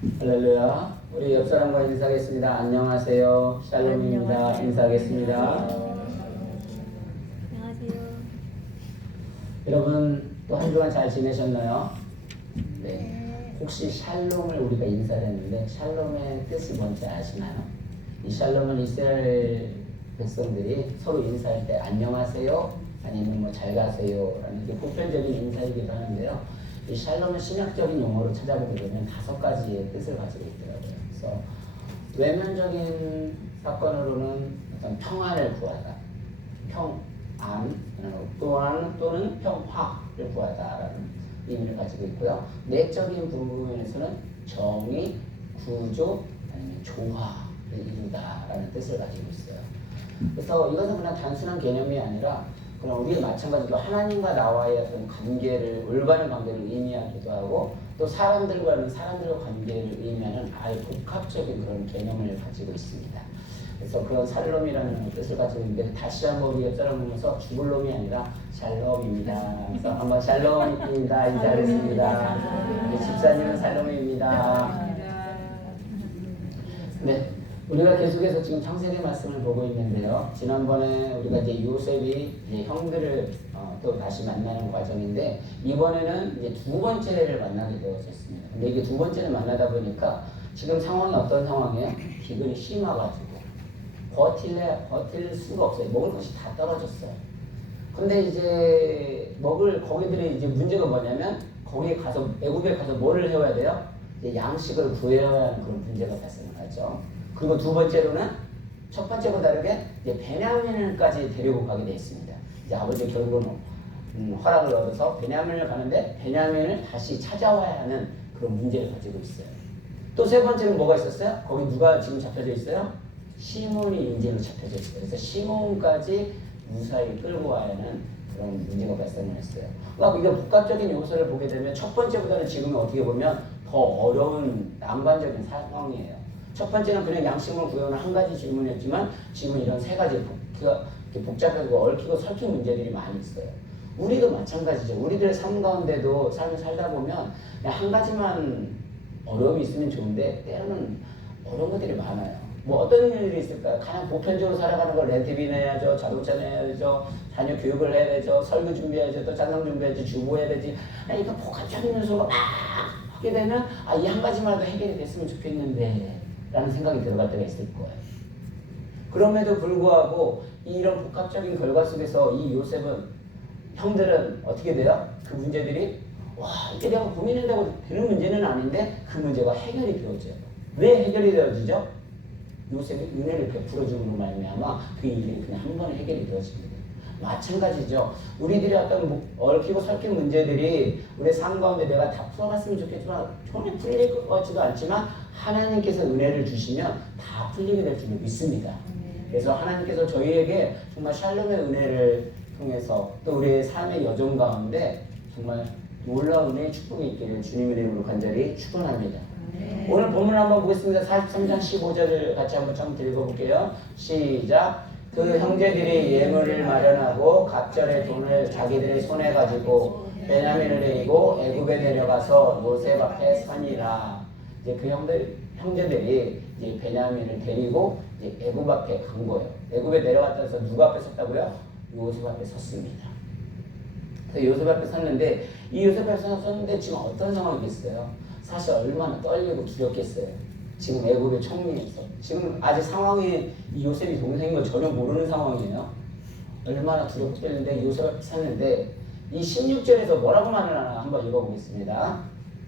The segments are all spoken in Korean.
할렐루야. 우리 옆 사람과 인사하겠습니다. 안녕하세요. 샬롬입니다. 안녕하세요. 인사하겠습니다. 안녕하세요. 여러분 또 한 주간 잘 지내셨나요? 네. 혹시 샬롬을 우리가 인사를 했는데 샬롬의 뜻이 뭔지 아시나요? 이 샬롬은 이스라엘 백성들이 서로 인사할 때 안녕하세요 아니면 뭐 잘 가세요 라는 게 보편적인 인사이기도 하는데요. 이 샬롬은 신약적인 용어로 찾아보게 되면 5가지의 뜻을 가지고 있더라고요. 그래서 외면적인 사건으로는 어떤 평안을 구하다, 평안 또는 평화를 구하다라는 의미를 가지고 있고요. 내적인 부분에서는 정의, 구조, 아니면 조화를 이루다라는 뜻을 가지고 있어요. 그래서 이것은 그냥 단순한 개념이 아니라 그럼 우리의 마찬가지로 하나님과 나와의 어떤 관계를, 올바른 관계를 의미하기도 하고 또 사람들과 관계를 의미하는 아주 복합적인 그런 개념을 가지고 있습니다. 그래서 그런 샬롬이라는 뜻을 가지고 있는데 다시 한번 우리 옆사람 보면서 죽을 놈이 아니라 샬롬입니다. 그래서 한번 샬롬입니다. 인사하겠습니다. 네, 집사님은 샬롬입니다. 네. 우리가 계속해서 지금 창세기 말씀을 보고 있는데요. 지난번에 우리가 이제 요셉이 이제 형들을 또 다시 만나는 과정인데 이번에는 이제 두 번째를 만나게 되어졌습니다. 근데 이게 두 번째를 만나다 보니까 지금 상황이 어떤 상황이에요? 기근이 심해가지고 버틸 수가 없어요. 먹을 것이 다 떨어졌어요. 근데 이제 거기들의 이제 문제가 뭐냐면 거기에 가서 애굽에 가서 뭐를 해야 돼요? 이제 양식을 구해야 하는 그런 문제가 발생하죠. 그리고 두 번째로는 첫 번째와 다르게 이제 베냐민을까지 데리고 가게 되어 있습니다. 이제 아버지 결국은 허락을 얻어서 베냐민을 가는데 베냐민을 다시 찾아와야 하는 그런 문제를 가지고 있어요. 또 세 번째는 뭐가 있었어요? 거기 누가 지금 잡혀져 있어요? 시몬이 인질로 잡혀져 있어요. 그래서 시몬까지 무사히 끌고 와야 하는 그런 문제가 발생을 했어요. 그러니까 이게 복합적인 요소를 보게 되면 첫 번째보다는 지금은 어떻게 보면 더 어려운 난관적인 상황이에요. 첫 번째는 그냥 양식을 구해오는 한 가지 질문이었지만 지금 이런 세 가지 복잡하고 얽히고 설킨 문제들이 많이 있어요. 우리도 마찬가지죠. 우리들 삶 가운데도 삶을 살다 보면 그냥 한 가지만 어려움이 있으면 좋은데 때로는 어려운 것들이 많아요. 뭐 어떤 일들이 있을까요? 가장 보편적으로 살아가는 거 렌트비 내야죠, 자동차 내야 되죠, 자녀 교육을 해야 되죠, 설교 준비해야죠, 또 짠상 준비해야지, 주부해야 되지. 그러니까 복합적인 요소가 막 하게 되면 이 한 가지만 더 해결이 됐으면 좋겠는데 라는 생각이 들어갈 때가 있을 거예요. 그럼에도 불구하고 이런 복합적인 결과 속에서 이 요셉은 형들은 어떻게 돼요? 그 문제들이 이게 내가 고민한다고 되는 문제는 아닌데 그 문제가 해결이 되어져요. 왜 해결이 되어지죠? 요셉이 은혜를 베풀어 줌으로 말미암아 그 일들이 그냥 한 번에 해결이 되어집니다. 마찬가지죠. 우리들이 어떤 얽히고 설킨 문제들이 우리 삶 가운데 내가 다 풀어갔으면 좋겠지만 전혀 풀릴 것 같지도 않지만 하나님께서 은혜를 주시면 다 풀리게 될 줄 믿습니다. 그래서 하나님께서 저희에게 정말 샬롬의 은혜를 통해서 또 우리의 삶의 여정 가운데 정말 놀라운 은혜의 축복이 있기를 주님의 이름으로 간절히 축원합니다. 오늘 본문 한번 보겠습니다. 43장 15절을 같이 한번 좀 읽어볼게요. 시작. 그 형제들이 예물을 마련하고 갑절의 돈을 자기들의 손에 가지고 베냐민을 데리고 애굽에 내려가서 요셉 앞에 서니라. 이제 그 형제들이 이제 베냐민을 데리고 이제 애굽 앞에 간 거예요. 애굽에 내려갔다 해서 누가 앞에 섰다고요? 요셉 앞에 섰습니다. 그래서 요셉 앞에 섰는데 이 요셉 앞에 섰는데 지금 어떤 상황이겠어요? 사실 얼마나 떨리고 두렵겠어요. 지금 애굽의 총리에서 지금 아직 상황이 이 요셉이 동생인 걸 전혀 모르는 상황이에요. 얼마나 두렵고 떨리는데 요셉 앞에 섰는데 이 16절에서 뭐라고 말을 하나 한번 읽어보겠습니다.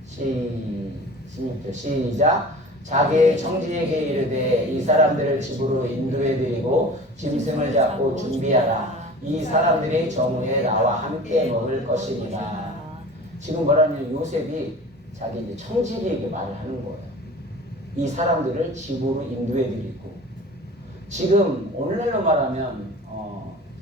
16절 시작. 자기 청지에게 이르되 이 사람들을 집으로 인도해드리고 짐승을 잡고 준비하라. 이 사람들이 정오에 나와 함께 먹을 것이니라. 지금 뭐라냐면 요셉이 자기 이제 청지기에게 말을 하는 거예요. 이 사람들을 집으로 인도해드리고 지금 오늘날로 말하면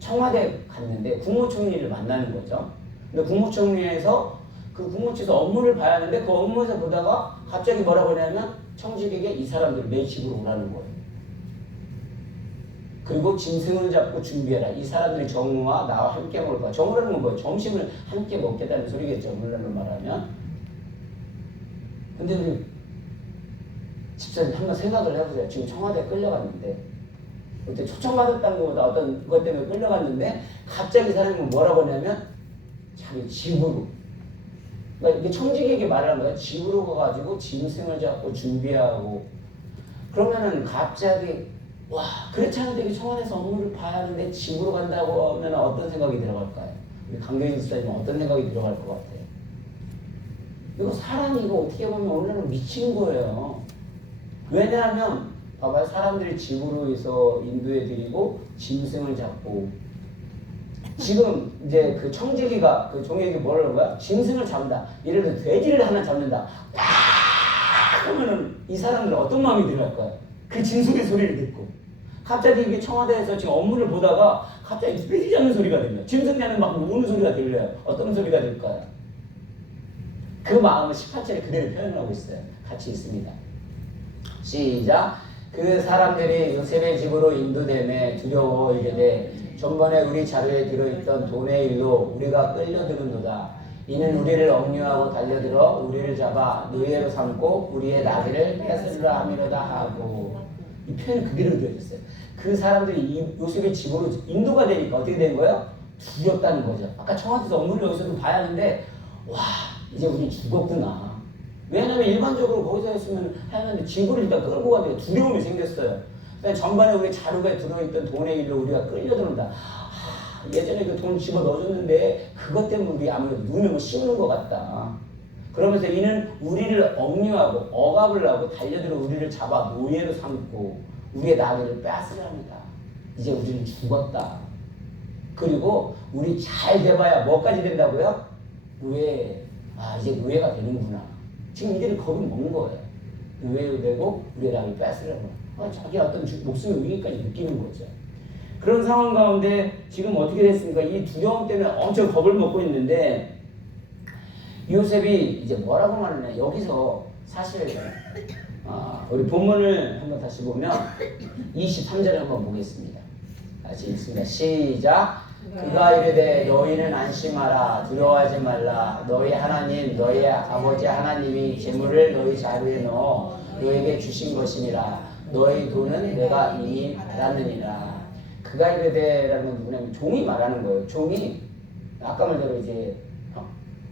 청와대 갔는데 국무총리를 만나는 거죠. 근데 국무총리에서 그 국무처에서 업무를 봐야 하는데 그 업무에서 보다가 갑자기 뭐라고 하냐면 청지기에게 이 사람들을 내 집으로 오라는 거예요. 그리고 짐승을 잡고 준비해라. 이 사람들이 정우와 나와 함께 먹을 거야. 정우라는 건 뭐예요? 점심을 함께 먹겠다는 소리겠죠. 오늘날로 말하면. 근데 우리 목사님 한번 생각을 해보세요. 지금 청와대에 끌려갔는데 그때 초청받았다는 것보다 어떤 것 때문에 끌려갔는데 갑자기 사람이 뭐라고 하냐면 자기 집으로, 그러니까 이게 청직에게 말하는 거야. 집으로 가가지고 짐승을 잡고 준비하고, 그러면은 갑자기 와, 그렇지 않은데 이게 청와대에서 업무를 봐야 하는데 집으로 간다고 하면 어떤 생각이 들어갈까요? 우리 강경희 집사님은 어떤 생각이 들어갈 것 같아요? 이거 사람이 이거 어떻게 보면 오늘은 미친 거예요. 왜냐하면 봐봐요. 사람들이 집으로 해서 인도해드리고 짐승을 잡고, 지금 이제 그 청지기가 그 종에게 뭐라는 거야? 짐승을 잡는다. 예를 들어 돼지를 하나 잡는다. 꽉 하면은 이 사람들은 어떤 마음이 들어갈까요? 그 짐승의 소리를 듣고 갑자기 이게 청와대에서 지금 업무를 보다가 갑자기 돼지 잡는 소리가 들려요. 짐승 잡는 막 우는 소리가 들려요. 어떤 소리가 들까요? 그 마음을 18절에 그대로 표현하고 있어요. 같이 있습니다. 시작. 그 사람들이 요셉의 집으로 인도되매 두려워 이르되 전번에 우리 자루에 들어있던 돈의 일로 우리가 끌려드는도다. 이는 우리를 억류하고 달려들어 우리를 잡아 노예로 삼고 우리의 나귀를 뺏으려 함이로다 하고. 이 표현이 그대로 되어졌어요. 그 사람들이 요셉의 집으로 인도가 되니까 어떻게 된 거예요? 두렵다는 거죠. 아까 청와대에서 업무를 여기서도 봐야 하는데 와, 이제 우리 죽었구나. 왜냐면 일반적으로 거기서 했으면 하는데 집으로 일단 끌고 가니까 두려움이 생겼어요. 전반에 우리 자루에 들어있던 돈의 일로 우리가 끌려들는다. 예전에 그 돈 집어 넣어줬는데 그것 때문에 우리 아무래도 눈에 뭐 씌우는 것 같다. 그러면서 이는 우리를 억류하고 억압을 하고 달려들어 우리를 잡아 노예로 삼고 우리의 나귀를 뺏으랍니다. 이제 우리는 죽었다. 그리고 우리 잘 돼봐야 뭐까지 된다고요? 노예. 이제 노예가 되는구나. 지금 이들이 겁이 먹는 거예요. 노예가 되고 우리의 나귀를 뺏으려고. 자기 어떤 목숨의 위기까지 느끼는 거죠. 그런 상황 가운데 지금 어떻게 됐습니까? 이 두려움 때문에 엄청 겁을 먹고 있는데 요셉이 이제 뭐라고 말하냐. 여기서 사실 우리 본문을 한번 다시 보면 23절을 한번 보겠습니다. 다시 읽습니다. 시작. 그가 이르되 너희는 안심하라. 두려워하지 말라. 너희 하나님 너희 아버지 하나님이 재물을 너희 자루에 넣어 너에게 주신 것이니라. 너희 돈은 내가 이미 받았느니라. 그가 이르되라는 건 누구냐면 종이 말하는 거예요. 종이 아까 말대로 이제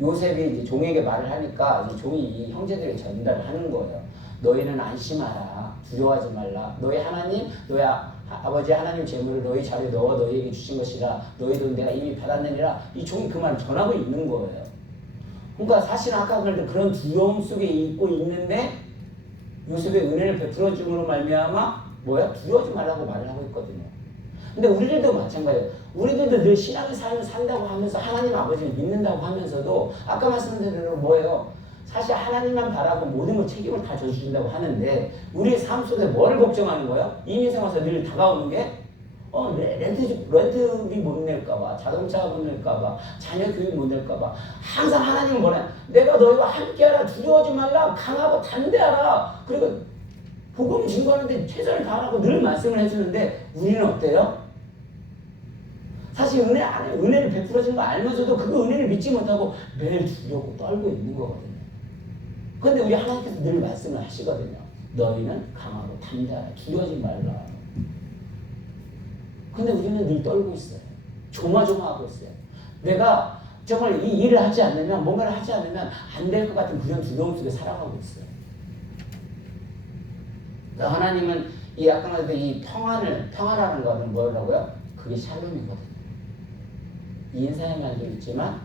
요셉이 이제 종에게 말을 하니까 이제 종이 이 형제들에게 전달을 하는 거예요. 너희는 안심하라. 두려워하지 말라. 너희 하나님 너희 아버지 하나님 재물을 너희 자리에 넣어 너희에게 주신 것이라. 너희 돈 내가 이미 받았느니라. 이 종이 그 말을 전하고 있는 거예요. 그러니까 사실 아까 그런 두려움 속에 있고 있는데 요셉의 은혜를 베풀어 줌으로 말미암아 뭐야? 두려워하지 말라고 말을 하고 있거든요. 근데 우리들도 마찬가지예요. 우리들도 늘 신앙의 삶을 산다고 하면서 하나님 아버지를 믿는다고 하면서도 아까 말씀드린 대로 뭐예요? 사실 하나님만 바라고 모든 걸 책임을 다 져주신다고 하는데 우리의 삶 속에 뭐를 걱정하는 거예요? 이민생 와서 늘 다가오는 게 렌트비 못 낼까봐, 자동차 못 낼까봐, 자녀 교육 못 낼까봐. 항상 하나님은 뭐래? 내가 너희와 함께하라. 두려워하지 말라. 강하고 담대하라. 그리고 복음 증거하는데 최선을 다하라고 늘 말씀을 해주는데 우리는 어때요? 사실 은혜를 베풀어 주는 거 알면서도 그 은혜를 믿지 못하고 매일 두려고 떨고 있는 거거든요. 그런데 우리 하나님께서 늘 말씀을 하시거든요. 너희는 강하고 담대하라. 두려워하지 말라. 근데 우리는 늘 떨고 있어요. 조마조마하고 있어요. 내가 정말 이 일을 하지 않으면, 뭔가를 하지 않으면 안 될 것 같은 그런 두려움 속에 살아가고 있어요. 그러니까 하나님은 이 아까 말했던 이 평화라는 것은 뭐라고요? 그게 샬롬이거든요. 인사의 말도 있지만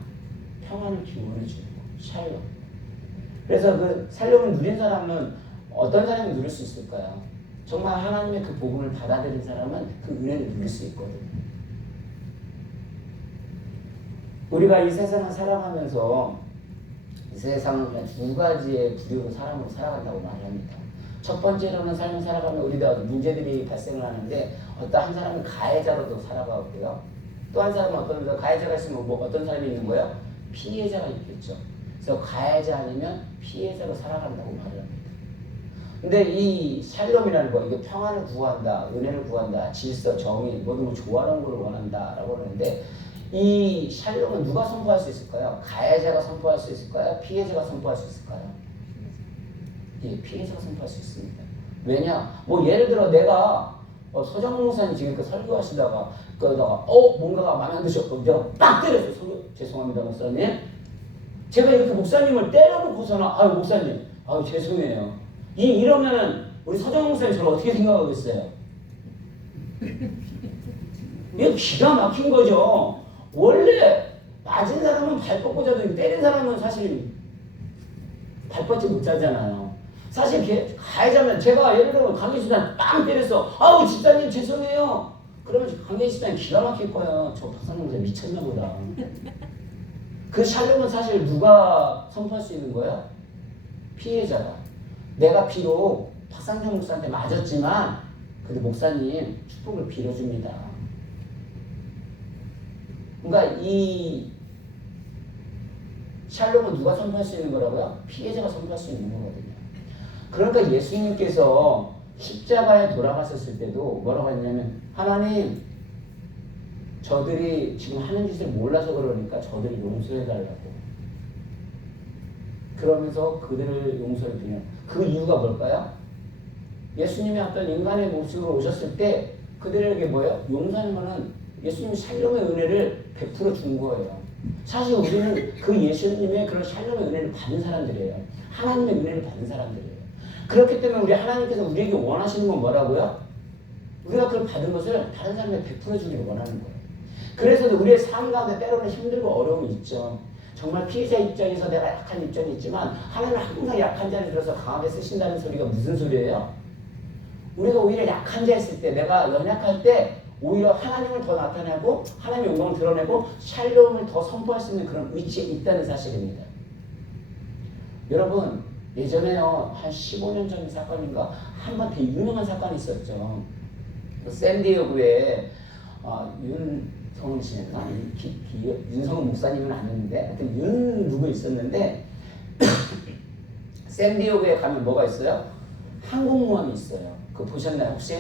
평안을 기원해 주는 거. 샬롬. 그래서 그 샬롬을 누린 사람은 어떤 사람이 누릴 수 있을까요? 정말 하나님의 그 복음을 받아들인 사람은 그 은혜를 누릴 수 있거든요. 우리가 이 세상을 살아가면서 이 세상은 그냥 두 가지의 부류로 사람으로 살아간다고 말합니다. 첫 번째로는 삶을 살아가면 우리가 문제들이 발생을 하는데 어떤 한 사람은 가해자로도 살아가고요. 또 한 사람은 어떤 가해자가 있으면 어떤 사람이 있는 거예요? 피해자가 있겠죠. 그래서 가해자 아니면 피해자로 살아간다고 말을 합니다. 근데 이 샬롬이라는 거, 이게 평안을 구한다, 은혜를 구한다, 질서, 정의, 모든 걸 조화로운 걸 원한다라고 하는데 이 샬롬은 누가 선포할 수 있을까요? 가해자가 선포할 수 있을까요? 피해자가 선포할 수 있을까요? 예, 피해자가 선포할 수 있습니다. 왜냐? 뭐 예를 들어 내가 서정훈 목사님 지금 그 설교하시다가 그러다가 뭔가가 마음에 안 드셨고 내가 딱 때렸어. 죄송합니다 목사님. 제가 이렇게 목사님을 때려놓고서는 아유 목사님 아유 죄송해요. 이러면은 우리 서정훈 목사님 저를 어떻게 생각하겠어요? 이거 기가 막힌 거죠. 원래 맞은 사람은 발 뻗고 자도 때린 사람은 사실 발 뻗지 못하잖아요. 사실 가해자면 제가 예를 들어 강의수단 빵 때렸어. 아우 집사님 죄송해요. 그러면 강의수단이 기가 막힐 거예요. 저 박사님 미쳤나 보다. 그 샬롬은 사실 누가 선포할 수 있는 거예요? 피해자가. 내가 비록 박상정 목사한테 맞았지만 그래도 목사님 축복을 빌어줍니다. 그러니까 이 샬롬은 누가 선포할 수 있는 거라고요? 피해자가 선포할 수 있는 거거든요. 그러니까 예수님께서 십자가에 돌아가셨을 때도 뭐라고 했냐면 하나님 저들이 지금 하는 짓을 몰라서 그러니까 저들을 용서해달라고. 그러면서 그들을 용서를 드려요. 그 이유가 뭘까요? 예수님이 어떤 인간의 모습으로 오셨을 때 그들에게 뭐예요? 용서하는 거는 예수님이 샬롬의 은혜를 베풀어 준 거예요. 사실 우리는 그 예수님의 그런 샬롬의 은혜를 받은 사람들이에요. 하나님의 은혜를 받은 사람들이에요. 그렇기 때문에 우리 하나님께서 우리에게 원하시는 건 뭐라고요? 우리가 그걸 받은 것을 다른 사람에게 베풀어 주기를 원하는 거예요. 그래서 우리의 삶 가운데 때로는 힘들고 어려움이 있죠. 정말 피해자 입장에서 내가 약한 입장이 있지만 하나님은 항상 약한 자를 들어서 강하게 쓰신다는 소리가 무슨 소리예요? 우리가 오히려 약한 자 있을 때 내가 연약할 때 오히려 하나님을 더 나타내고 하나님의 영광을 드러내고 샬롬을 더 선포할 수 있는 그런 위치에 있다는 사실입니다. 여러분 예전에요 한 15년 전 사건인가 한 번 되게 유명한 사건이 있었죠. 샌디에고에 윤성훈 씨였나? 윤성훈 목사님은 아니었는데 하여튼 윤 누구 있었는데 샌디에고에 가면 뭐가 있어요? 항공모함이 있어요. 그거 보셨나요 혹시?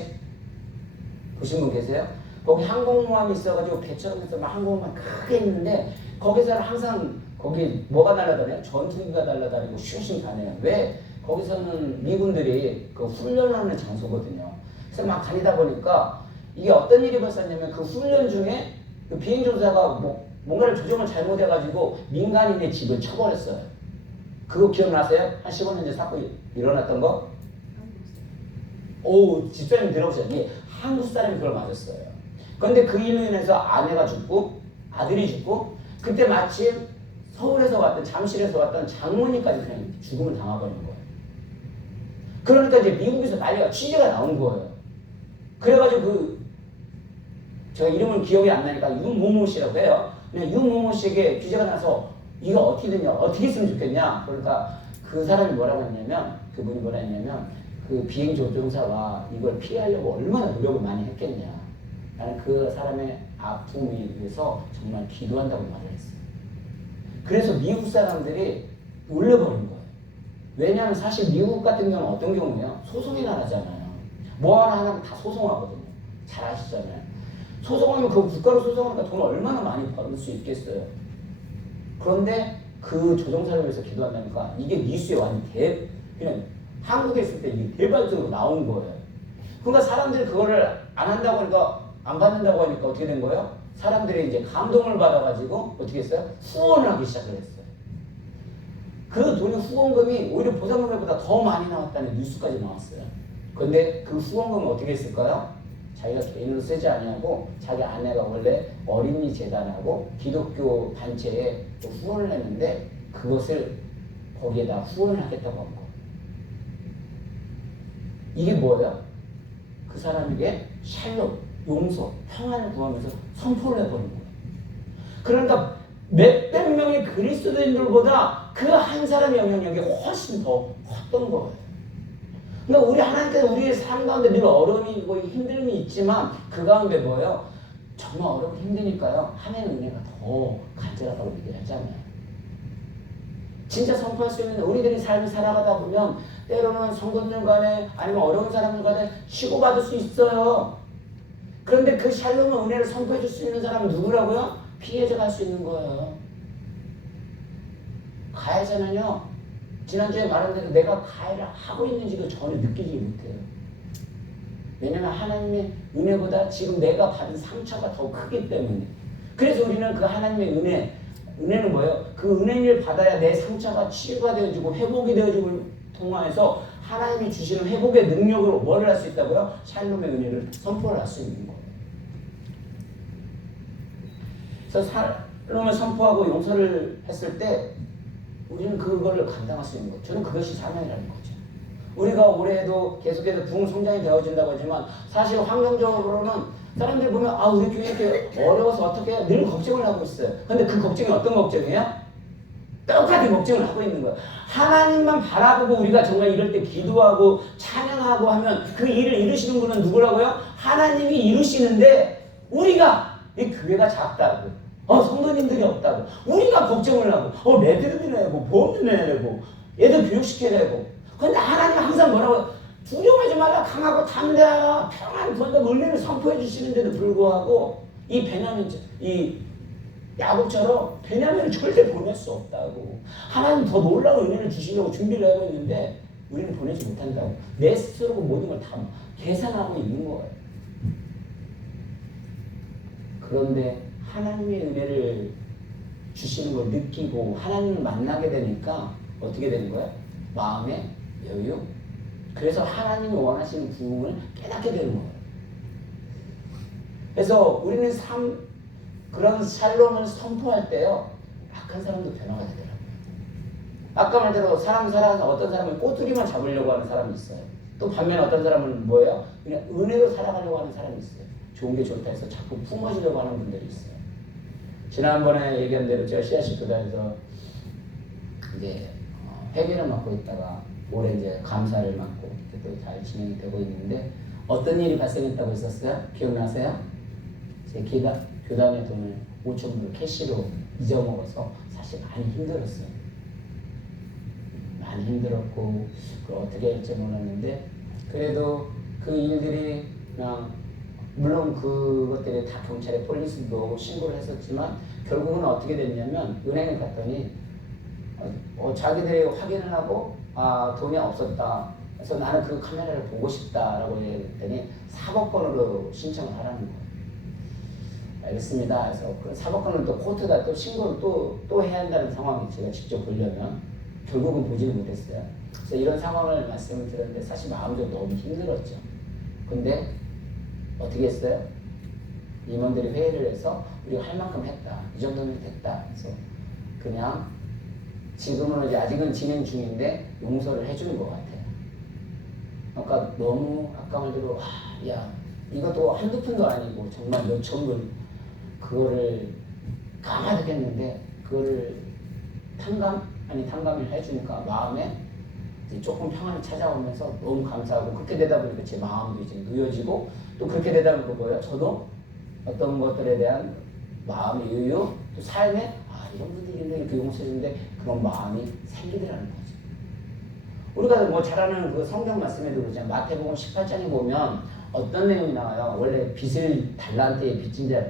보신 분 계세요? 거기 항공모함이 있어가지고 배처럼 해서 막 항공모함 크게 있는데 거기서는 항상 거기 뭐가 날아다녀요? 전투기가 날아다니고 슈싱 다녀요. 왜? 거기서는 미군들이 그 훈련하는 장소거든요. 그래서 막 다니다 보니까 이게 어떤 일이 벌어졌냐면 그 훈련 중에 그 비행조사가 뭔가를 조정을 잘못해가지고 민간인의 집을 쳐버렸어요. 그거 기억나세요? 한 15년 전 사건이 일어났던 거? 오, 집사님 들어보세요. 예, 한국 사람이 그걸 맞았어요. 그런데 그 일로 인해서 아내가 죽고 아들이 죽고 그때 마침 서울에서 왔던 잠실에서 왔던 장모님까지 그냥 죽음을 당해버린 거예요. 그러니까 이제 미국에서 난리가 취재가 나온 거예요. 그래가지고 제가 이름은 기억이 안 나니까 윤모모 씨라고 해요. 그냥 윤모모 씨에게 기재가 나서 이거 어떻게 되냐, 어떻게 했으면 좋겠냐. 그러니까 그 사람이 뭐라고 했냐면 그분이 뭐라 했냐면 그 비행 조종사가 이걸 피하려고 얼마나 노력을 많이 했겠냐. 나는 그 사람의 아픔에 의해서 정말 기도한다고 말을 했어요. 그래서 미국 사람들이 울려버린 거예요. 왜냐하면 사실 미국 같은 경우는 어떤 경우예요? 소송이 나라잖아요. 뭐 하나 하면 다 소송하거든요. 잘 아시잖아요. 소송하면 그 국가로 소송하니까 돈을 얼마나 많이 받을 수 있겠어요. 그런데 그 조종사를 위해서 기도한다니까 이게 뉴스에 완전 그냥 한국에 있을 때 이게 대발적으로 나온 거예요. 그러니까 사람들이 그거를 안 한다고 하니까 안 받는다고 하니까 어떻게 된 거예요? 사람들이 이제 감동을 받아가지고 어떻게 했어요? 후원을 하기 시작을 했어요. 그 돈의 후원금이 오히려 보상금액보다 더 많이 나왔다는 뉴스까지 나왔어요. 그런데 그 후원금은 어떻게 했을까요? 자기가 개인으로 쓰지 아니하고 자기 아내가 원래 어린이 재단하고 기독교 단체에 후원을 했는데 그것을 거기에다 후원을 하겠다고 한 거예요. 이게 뭐예요? 그 사람에게 샬롬, 용서, 평안을 구하면서 선포를 해버린 거예요. 그러니까 몇백 명의 그리스도인들보다 그 한 사람의 영향력이 훨씬 더 컸던 거예요. 그러니까 우리 하나님께서 우리의 삶 가운데 늘 어려움이 있고 힘듦이 있지만 그 가운데 뭐예요? 정말 어렵고 힘드니까요. 하나님의 은혜가 더 간절하다고 얘기하잖아요. 진짜 선포할 수 있는 우리들이 삶을 살아가다 보면 때로는 성도들 간에 아니면 어려운 사람들 간에 치고받을 수 있어요. 그런데 그 샬롬의 은혜를 선포해 줄 수 있는 사람은 누구라고요? 피해자가 할 수 있는 거예요. 가해자는요. 지난주에 말한 대로 내가 가해를 하고 있는지도 전혀 느끼지 못해요. 왜냐면 하나님의 은혜보다 지금 내가 받은 상처가 더 크기 때문에. 그래서 우리는 그 하나님의 은혜는 뭐예요? 그 은혜를 받아야 내 상처가 치유가 되어지고 회복이 되어지고 통하여서 하나님이 주시는 회복의 능력으로 뭐를 할 수 있다고요? 샬롬의 은혜를 선포를 할 수 있는 거예요. 그래서 샬롬을 선포하고 용서를 했을 때 우리는 그거를 감당할 수 있는 거예요. 저는 그것이 사명이라는 거죠. 우리가 올해에도 계속해서 부흥 성장이 되어진다고 하지만 사실 환경적으로는 사람들 보면 우리 교회 이렇게 어려워서 어떻게 해요? 늘 걱정을 하고 있어요. 근데 그 걱정이 어떤 걱정이에요? 똑같은 걱정을 하고 있는 거예요. 하나님만 바라보고 우리가 정말 이럴 때 기도하고 찬양하고 하면 그 일을 이루시는 분은 누구라고요? 하나님이 이루시는데 우리가 이 교회가 작다고 성도님들이 없다고 우리가 걱정을 하고 매듭이 내고 보험도 내고 애들 교육시켜야 되고 근데 하나님 항상 뭐라고 두려워하지 말라 강하고 담대하라 평안 건강 은혜를 선포해 주시는데도 불구하고 이 베냐민 이 야곱처럼 베냐민을 절대 보낼 수 없다고 하나님 더 놀라운 은혜를 주시려고 준비를 하고 있는데 우리는 보내지 못한다고 내 스스로 모든 걸 다 계산하고 있는 거예요. 그런데 하나님의 은혜를 주시는 걸 느끼고 하나님을 만나게 되니까 어떻게 되는 거예요? 마음의 여유. 그래서 하나님이 원하시는 부흥을 깨닫게 되는 거예요. 그래서 우리는 그런 샬롬을 선포할 때요. 악한 사람도 변화가 되더라고요. 아까 말대로 사람 살아서 어떤 사람은 꼬투리만 잡으려고 하는 사람이 있어요. 또 반면에 어떤 사람은 뭐예요? 그냥 은혜로 살아가려고 하는 사람이 있어요. 좋은 게 좋다 해서 자꾸 품어지려고 하는 분들이 있어요. 지난번에 얘기한 대로 제가 씨앗식 교단에서 이제 회개를 맡고 있다가 올해 이제 감사를 맡고 또 잘 진행이 되고 있는데 어떤 일이 발생했다고 했었어요? 기억나세요? 제 교단의 돈을 5,000불 캐시로 잊어먹어서 사실 많이 힘들었어요. 많이 힘들었고 그걸 어떻게 할지 몰랐는데 그래도 그 일들이 그냥 물론 그것들이 다 경찰에 폴리스도 신고를 했었지만 결국은 어떻게 됐냐면 은행에 갔더니 자기들이 확인을 하고 돈이 없었다. 그래서 나는 그 카메라를 보고 싶다라고 얘기했더니 사법권으로 신청을 하라는 거예요. 알겠습니다. 그래서 그 사법권은 또 코र्트가 또 신고를 또 해야 한다는 상황이 제가 직접 보려면 결국은 보지는 못했어요. 그래서 이런 상황을 말씀을 드렸는데 사실 마음도 너무 힘들었죠. 근데 어떻게 했어요? 임원들이 회의를 해서 우리가 할 만큼 했다. 이 정도면 됐다. 그래서 그냥 지금은 이제 아직은 진행 중인데 용서를 해주는 것 같아요. 그러니까 너무 아까 말대로 이것도 한두 푼도 아니고 정말 몇천 불 그거를 까마득했는데 그거를 탕감을 해주니까 마음에 이제 조금 평안이 찾아오면서 너무 감사하고 그렇게 되다 보니까 제 마음도 이제 놓여지고 또 그렇게 되다 보니까 뭐예요? 저도 어떤 것들에 대한 마음의 여유 또 삶에 이런 분들이 이렇게 용서해주는데 그런 마음이 생기더라는 거죠. 우리가 뭐 잘 아는 그 성경 말씀에도 그러잖아요. 마태복음 18장에 보면 어떤 내용이 나와요. 원래 빚을 달란트에 빚진 자,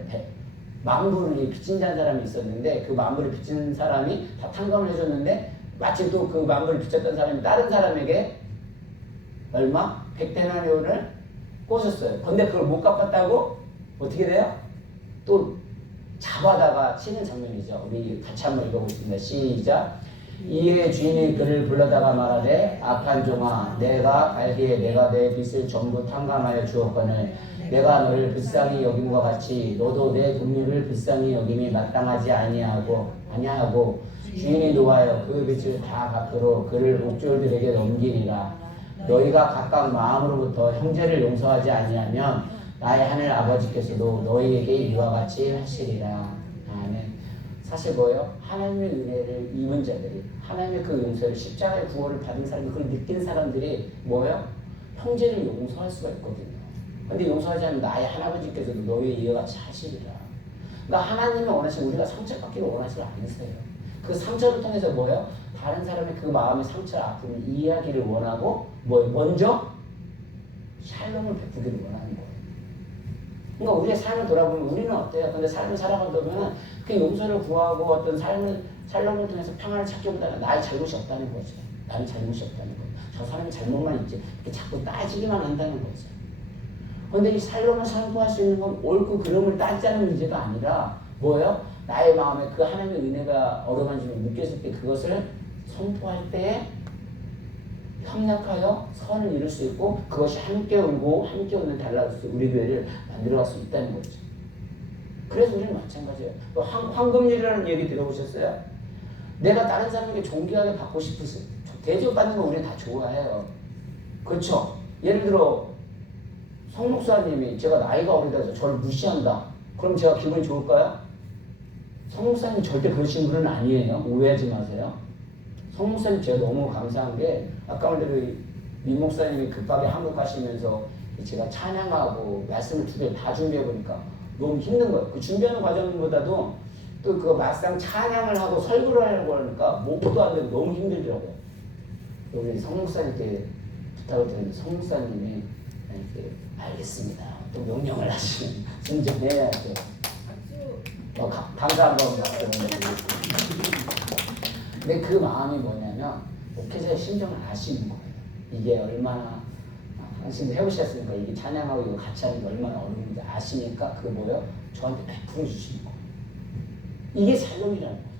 만불을 빚진 자 사람이 있었는데 그 만불을 빚진 사람이 다 탕감을 해줬는데 마침 또 그 만불을 빚졌던 사람이 다른 사람에게 얼마? 100데나리온을 꽂았어요. 근데 그걸 못 갚았다고 어떻게 돼요? 또 잡아다가 치는 장면이죠. 우리 같이 한번 읽어보겠습니다. 시작. 이에 주인이 그를 불러다가 말하되 악한 종아 내가 알기에 내가 내 빚을 전부 탕감하여 주었거늘 내가 너를 불쌍히 여김과 같이 너도 내 동료를 불쌍히 여김이 마땅하지 아니하고 주인이 노하여 그 빚을 다 갚도록 그를 옥졸들에게 넘기리라. 너희가 각각 마음으로부터 형제를 용서하지 아니하면 나의 하늘 아버지께서도 너희에게 이와 같이 하시리라. 아멘. 사실 뭐예요? 하나님의 은혜를 입은 자들이 하나님의 그 용서를 십자가의 구원을 받은 사람이 그걸 느낀 사람들이 뭐예요? 형제를 용서할 수가 있거든요. 근데 용서하지 않으면 나의 하나님께서도 너희의 이와 같이 하시리라. 그러니까 하나님이 원하시는 우리가 상처받기를 원하지 않으세요. 그 상처를 통해서 뭐예요? 다른 사람의 그 마음의 상처, 아픔을 이해하기를 원하고 먼저 샬롬을 베푸기를 원하는 거예요. 그러니까 우리의 삶을 돌아보면 우리는 어때요? 근데 삶을 살아가다 보면 그 용서를 구하고 어떤 삶을 샬롬을 통해서 평안을 찾기보다는 나의 잘못이 없다는 거죠. 나는 잘못이 없다는 거예요. 저 사람이 잘못만 있지. 이렇게 자꾸 따지기만 한다는 거죠. 그런데 이 샬롬을 선포할 수 있는 건 옳고 그름을 따지자는 문제가 아니라 뭐예요? 나의 마음에 그 하나님의 은혜가 어루만지고 느꼈을 때 그것을 선포할 때에 협력하여 선을 이룰 수 있고 그것이 함께 울고 함께 웃는 달라서 우리 교회를 만들어갈 수 있다는 거죠. 그래서 우리는 마찬가지예요. 황금률이라는 얘기 들어보셨어요? 내가 다른 사람에게 존귀하게 받고 싶으세요. 대접받는 거 우리는 다 좋아해요. 그렇죠? 예를 들어 성 목사님이 제가 나이가 어리다서 저를 무시한다. 그럼 제가 기분이 좋을까요? 성 목사님 절대 그러신 분은 아니에요. 오해하지 마세요. 성 목사님 제가 너무 감사한 게 아까 말대로 민 목사님이 급하게 한국 가시면서 제가 찬양하고 말씀을 두 개 다 준비해 보니까 너무 힘든 거예요. 그 준비하는 과정보다도 또 그 막상 찬양을 하고 설교를 하려고 하니까 목도 안 되고 너무 힘들더라고요. 우리 성 목사님께 부탁을 드렸는데 성 목사님이 이렇게 알겠습니다. 또 명령을 하시면 순종해야죠. 감사 한번 말씀드리겠습니다. 근데 그 마음이 뭐냐면 목회자의 심정을 아시는 거예요. 이게 얼마나 당신도 해보셨으니까 이게 찬양하고 이거 같이 하는 게 얼마나 어려운지 아시니까 그거 뭐예요? 저한테 베풀어 주시는 거예요. 이게 샬롬이라는 거죠.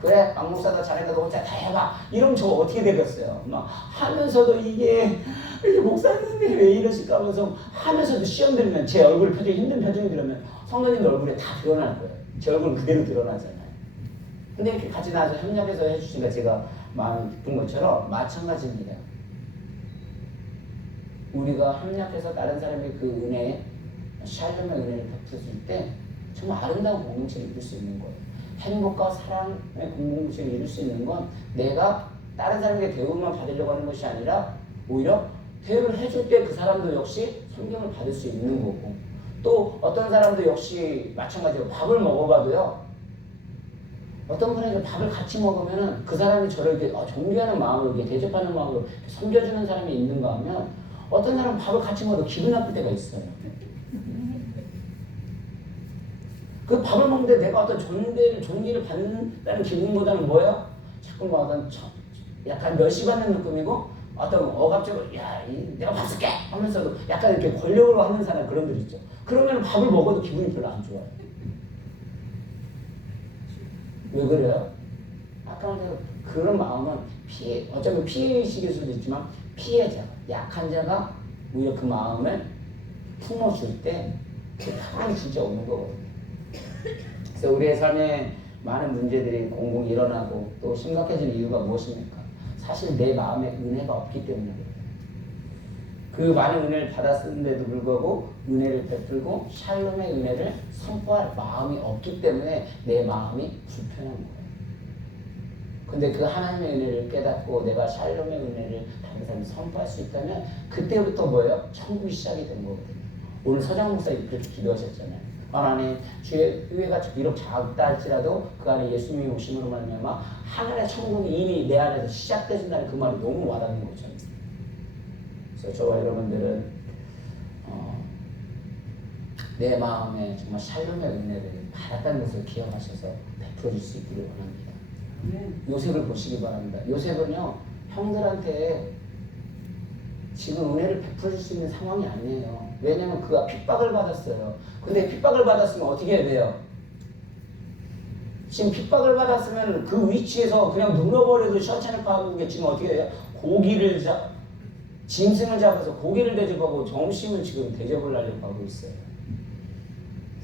그래, 박 목사가 잘했다, 너 혼자 다 해봐. 이러면 저 어떻게 되겠어요? 막 하면서도 이게 목사님이 왜 이러실까 하면서 하면서도 시험 들면 제 얼굴 표정이 힘든 표정이 들으면 성도님 얼굴에 다 드러날 거예요. 제 얼굴은 그대로 드러나잖아요. 근데 이렇게 같이 나와서 협력해서 해주시니까 제가 마음이 기쁜 것처럼 마찬가지입니다. 우리가 협력해서 다른 사람의 그 은혜, 샬롬의 은혜를 베풀었을 때 정말 아름다운 공동체를 이룰 수 있는 거예요. 행복과 사랑의 공동체를 이룰 수 있는 건 내가 다른 사람에게 대우만 받으려고 하는 것이 아니라 오히려 대우를 해줄 때 그 사람도 역시 존경을 받을 수 있는 거고 또 어떤 사람도 역시 마찬가지로 밥을 먹어봐도요. 어떤 분에게 밥을 같이 먹으면은 그 사람이 저를 이렇게 존경하는 마음으로 이렇게 대접하는 마음으로 섬겨주는 사람이 있는가 하면 어떤 사람은 밥을 같이 먹어도 기분 나쁠 때가 있어요. 그 밥을 먹는데 내가 어떤 존귀를 받는다는 기분보다는 뭐예요? 자꾸 뭐 어떤 약간 멸시받는 느낌이고 어떤 억압적으로 내가 밥 쓸게 하면서도 약간 이렇게 권력으로 하는 사람 그런 들 있죠. 그러면 밥을 먹어도 기분이 별로 안 좋아요. 왜 그래요? 아까 말대로 그런 마음은 어쩌면 피해의식일 수도 있지만 피해자, 약한 자가 오히려 그 마음을 품어줄 때 그 가만히 진짜 오는 거거든요. 그래서 우리의 삶에 많은 문제들이 공공이 일어나고 또 심각해지는 이유가 무엇입니까? 사실 내 마음에 은혜가 없기 때문에 그래요. 그 많은 은혜를 받았는데도 불구하고 은혜를 베풀고 샬롬의 은혜를 선포할 마음이 없기 때문에 내 마음이 불편한 거예요. 근데 그 하나님의 은혜를 깨닫고 내가 샬롬의 은혜를 다른 사람이 선포할 수 있다면 그때부터 뭐예요? 천국이 시작이 된 거거든요. 오늘 서장 목사님 그렇게 기도하셨잖아요. 하나님 주의 교회가 비록 작다 할지라도 그 안에 예수님이 오심으로 말미암아 하늘의 천국이 이미 내 안에서 시작되신다는 그 말이 너무 와닿는 거죠. 그래서 저와 여러분들은 내 마음에 정말 샬롬의 은혜를 받았다는 것을 기억하셔서 베풀어 줄 수 있기를 원합니다. 요셉을 보시기 바랍니다. 요셉은요 형들한테 지금 은혜를 베풀어 줄 수 있는 상황이 아니에요. 왜냐하면 그가 핍박을 받았어요. 근데 핍박을 받았으면 어떻게 해야 돼요? 지금 핍박을 받았으면 그 위치에서 그냥 눌러버려도 시원찮을 거 하고 지금 어떻게 해요? 짐승을 잡아서 고기를 대접하고 점심을 지금 대접을 하려고 하고 있어요.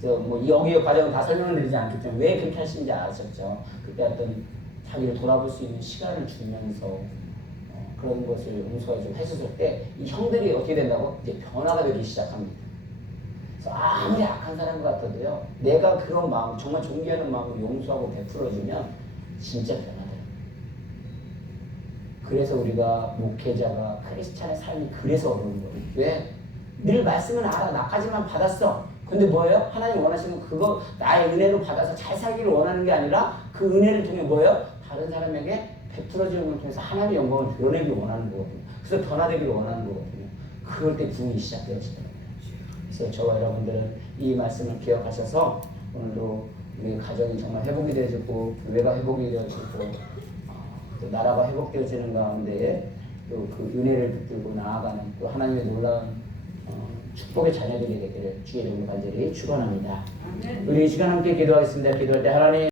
그래서 뭐 여기의 과정은 다 설명을 드리지 않겠지만 왜 그렇게 하시는지 아셨죠? 그때 어떤 자기를 돌아볼 수 있는 시간을 주면서 그런 것을 용서해 좀 해줬을 때 이 형들이 어떻게 된다고? 이제 변화가 되기 시작합니다. 그래서 아무리 악한 사람 같아도요, 내가 그런 마음, 정말 존귀하는 마음을 용서하고 베풀어주면 진짜 변화돼요. 그래서 우리가 목회자가 크리스찬의 삶이 그래서 어려운 거예요. 왜? 늘 말씀은 알아. 나까지만 받았어. 근데 뭐예요? 하나님 원하시는 그거 나의 은혜로 받아서 잘 살기를 원하는 게 아니라 그 은혜를 통해 뭐예요? 다른 사람에게 베풀어주는 걸 통해서 하나님의 영광을 드러내길 원하는 거거든요. 그래서 변화되기를 원하는 거거든요. 그럴 때 부흥이 시작되어지더라고요. 그래서 저와 여러분들은 이 말씀을 기억하셔서 오늘도 우리 가정이 정말 회복이 되어지고 교회가 회복이 되어지고 또 나라가 회복되어지는 가운데 또 그 은혜를 붙들고 나아가는 또 하나님의 놀라운 축복의 자녀들이 되기를 주의 이름으로 간절히 축원합니다. 우리 이 시간 함께 기도하겠습니다. 기도할 때 하나님